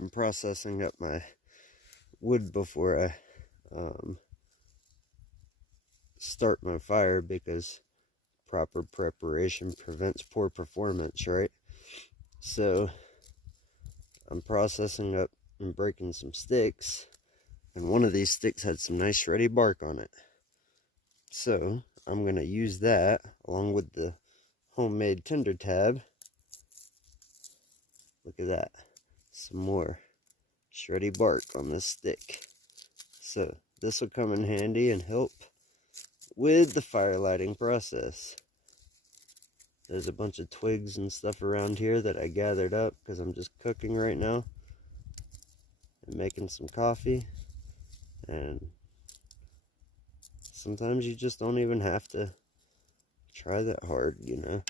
I'm processing up my wood before I start my fire, because proper preparation prevents poor performance, right? So I'm processing up and breaking some sticks, and one of these sticks had some nice shreddy bark on it. So I'm going to use that along with the homemade tinder tab. Look at that. Some more shreddy bark on this stick. So this will come in handy and help with the fire lighting process. There's a bunch of twigs and stuff around here that I gathered up because I'm just cooking right now and making some coffee. And sometimes you just don't even have to try that hard, you know.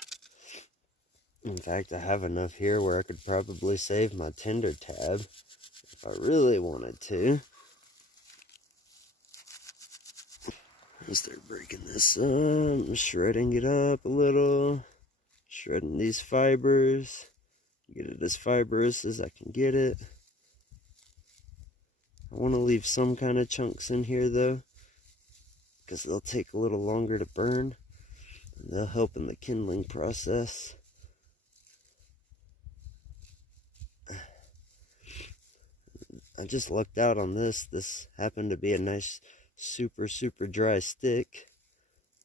In fact, I have enough here where I could probably save my tinder tab if I really wanted to. I'll start breaking this up, shredding it up a little, shredding these fibers, get it as fibrous as I can get it. I want to leave some kind of chunks in here though, because they'll take a little longer to burn, and they'll help in the kindling process. I just lucked out on this. This happened to be a nice, super dry stick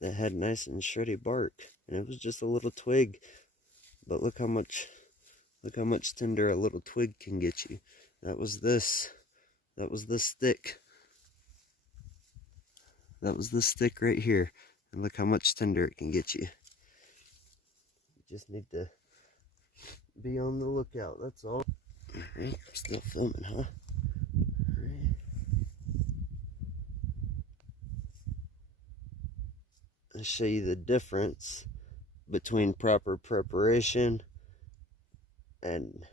that had nice and shreddy bark, and it was just a little twig. But look how much tinder a little twig can get you. That was this stick. That was this stick right here, and look how much tinder it can get you. You just need to be on the lookout. That's all. Alright, I'm still filming, huh? I'll show you the difference between proper preparation and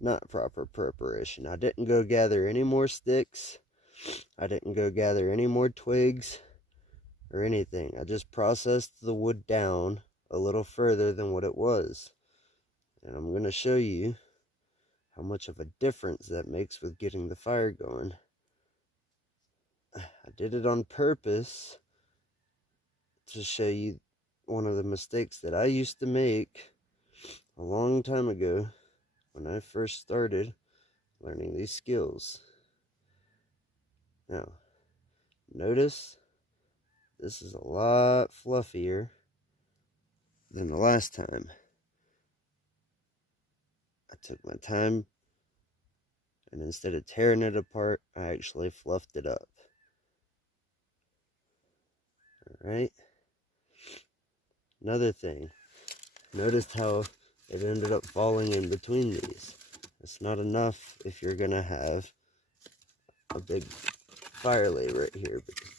not proper preparation. I didn't go gather any more sticks. I didn't go gather any more twigs or anything. I just processed the wood down a little further than what it was. And I'm going to show you how much of a difference that makes with getting the fire going. I did it on purpose to show you one of the mistakes that I used to make a long time ago when I first started learning these skills. Now, notice this is a lot fluffier than the last time. I took my time, and instead of tearing it apart, I actually fluffed it up. Alright? Another thing, notice how it ended up falling in between these. It's not enough if you're going to have a big fire lay right here, because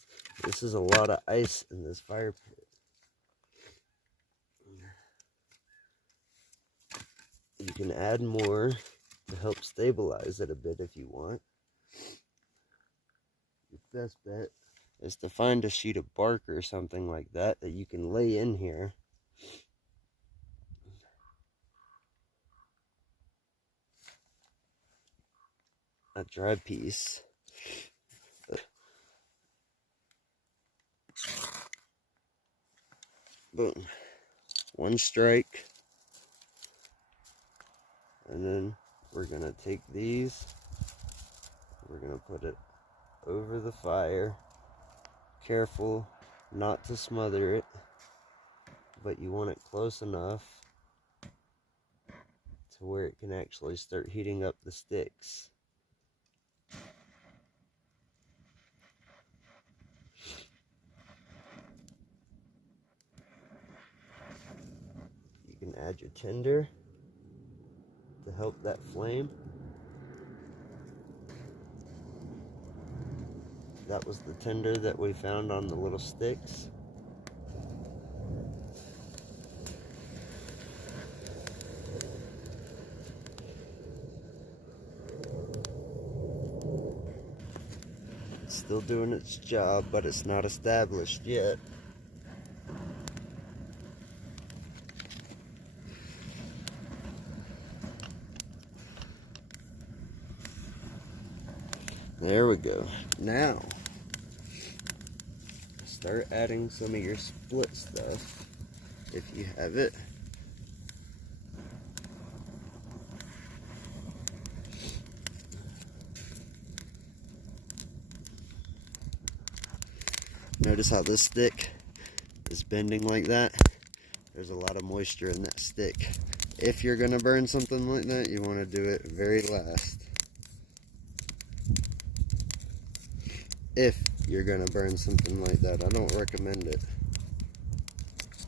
this is a lot of ice in this fire pit. You can add more to help stabilize it a bit if you want. Your best bet is to find a sheet of bark or something like that that you can lay in here. A dry piece. Boom. One strike. And then we're going to take these. We're going to put it over the fire. Careful not to smother it, but you want it close enough to where it can actually start heating up the sticks. You can add your tinder to help that flame. That was the tinder that we found on the little sticks. It's still doing its job, but it's not established yet. There we go. Now, start adding some of your split stuff, if you have it. Notice how this stick is bending like that? There's a lot of moisture in that stick. If you're gonna burn something like that, you wanna do it very last. If you're gonna burn something like that, I don't recommend it.